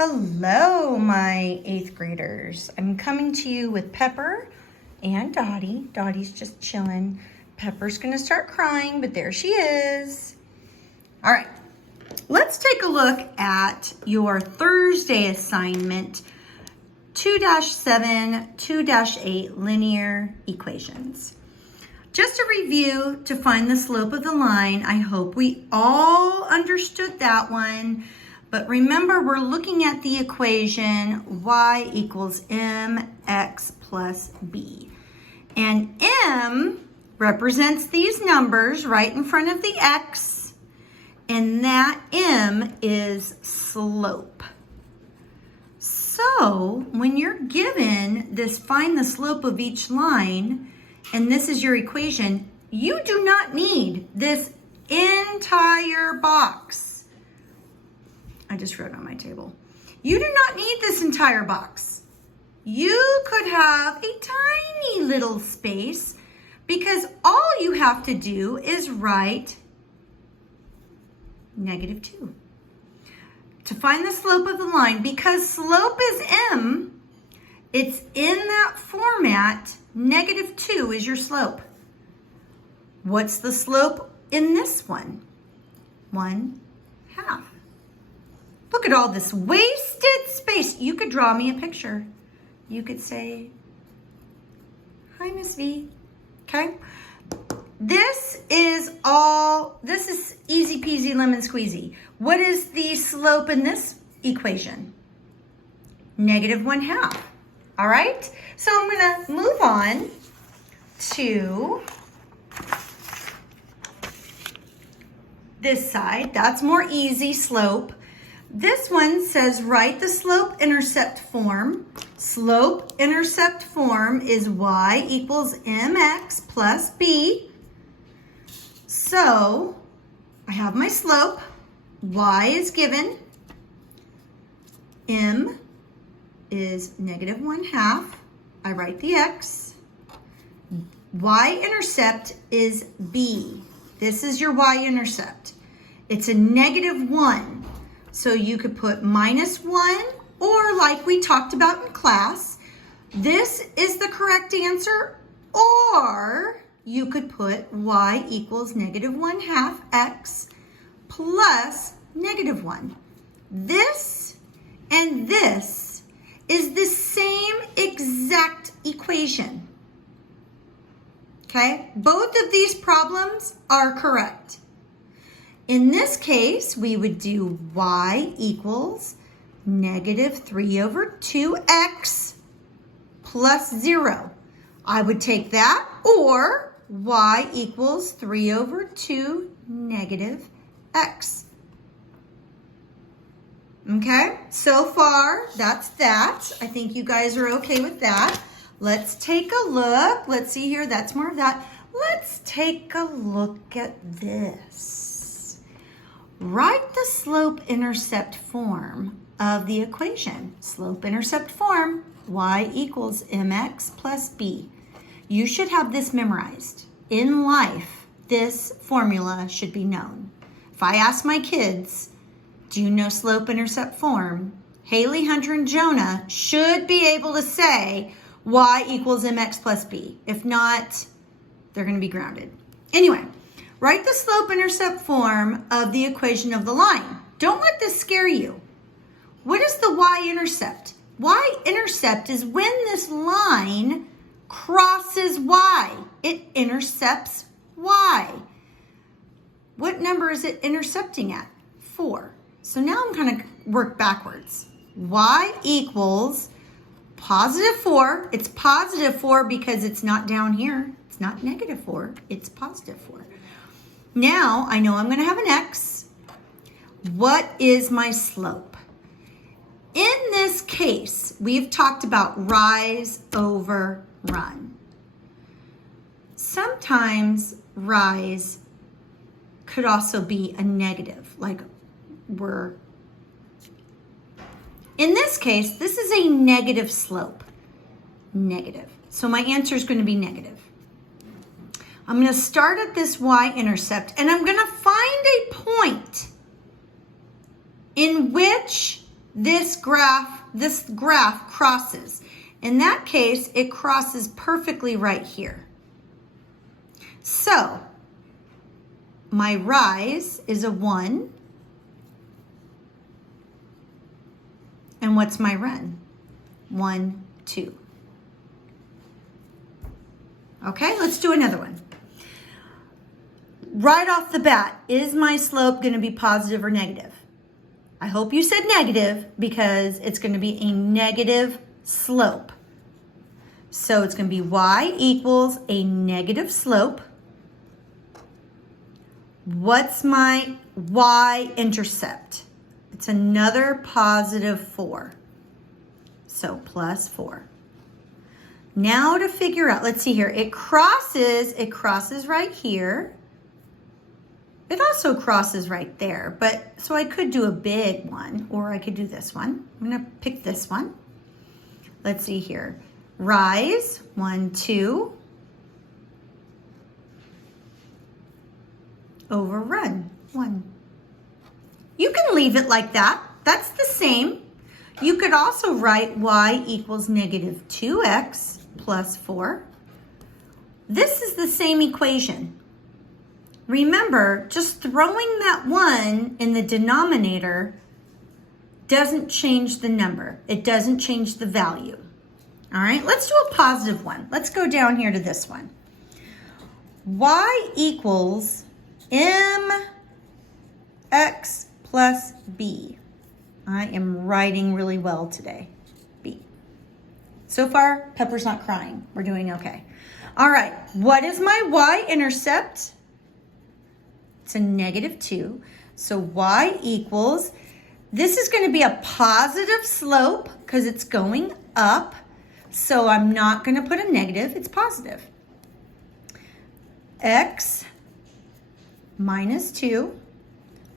Hello, my 8th graders. I'm coming to you with Pepper and Dottie. Dottie's just chilling. Pepper's gonna start crying, but there she is. All right, let's take a look at your Thursday assignment, 2-7, 2-8 linear equations. Just a review to find the slope of the line. I hope we all understood that one. But remember, we're looking at the equation y equals mx plus b. And m represents these numbers right in front of the x, and that m is slope. So when you're given this, find the slope of each line, and this is your equation, you do not need this entire box. I just wrote on my table. You do not need this entire box. You could have a tiny little space because all you have to do is write -2 to find the slope of the line. Because slope is m, it's in that format. -2 is your slope. What's the slope in this one? 1/2. Look at all this wasted space. You could draw me a picture. You could say, hi, Miss V. Okay? This is easy peasy lemon squeezy. What is the slope in this equation? -1/2. All right? So I'm going to move on to this side. That's more easy slope. This one says write the slope-intercept form. Slope-intercept form is y equals mx plus b. So I have my slope. Y is given. M is -1/2. I write the x. Y-intercept is b. This is your y-intercept. It's a -1. So you could put -1, or like we talked about in class, this is the correct answer, or you could put y equals -1/2 x plus -1. This and this is the same exact equation. Okay? Both of these problems are correct. In this case, we would do y equals -3/2x plus 0. I would take that, or y equals 3/2 -x. Okay, so far, that's that. I think you guys are okay with that. Let's take a look. Let's see here, that's more of that. Let's take a look at this. Write the slope-intercept form of the equation. Slope-intercept form, y equals mx plus b. You should have this memorized. In life, this formula should be known. If I ask my kids, do you know slope-intercept form? Haley, Hunter, and Jonah should be able to say y equals mx plus b. If not, they're going to be grounded. Anyway, write the slope-intercept form of the equation of the line. Don't let this scare you. What is the y-intercept? Y-intercept is when this line crosses y. It intercepts y. What number is it intercepting at? 4. So now I'm going to work backwards. Y equals +4. It's +4 because it's not down here. It's not -4. It's +4. Now, I know I'm going to have an x. What is my slope? In this case, we've talked about rise over run. Sometimes rise could also be a negative, like in this case, this is a negative slope. Negative. So my answer is going to be negative. I'm going to start at this y-intercept, and I'm going to find a point in which this graph crosses. In that case, it crosses perfectly right here. So my rise is a 1. And what's my run? 1, 2. Okay, let's do another one. Right off the bat, is my slope going to be positive or negative? I hope you said negative because it's going to be a negative slope. So it's going to be y equals a negative slope. What's my y-intercept? It's another positive 4. So plus 4. Now to figure out, let's see here. It crosses right here. It also crosses right there, but so I could do a big one or I could do this one. I'm going to pick this one. Let's see here. Rise, 1, 2. Over run, 1. You can leave it like that. That's the same. You could also write y equals negative 2x plus 4. This is the same equation. Remember, just throwing that 1 in the denominator doesn't change the number. It doesn't change the value. All right, let's do a positive one. Let's go down here to this one. Y equals mx plus b. I am writing really well today. B. So far, Pepper's not crying. We're doing okay. All right, what is my y-intercept? It's a negative 2. So y equals, this is going to be a positive slope because it's going up. So I'm not going to put a negative. It's positive. X minus 2.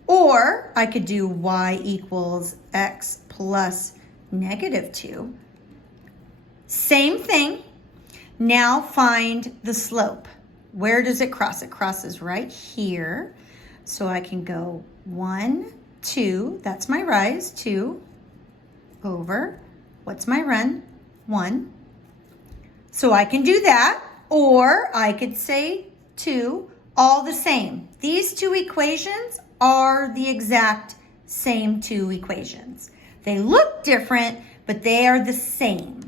Or I could do y equals x plus negative 2. Same thing. Now find the slope. Where does it cross? It crosses right here. So I can go 1, 2. That's my rise, 2. Over. What's my run? 1. So I can do that. Or I could say 2. All the same. These two equations are the exact same two equations. They look different, but they are the same.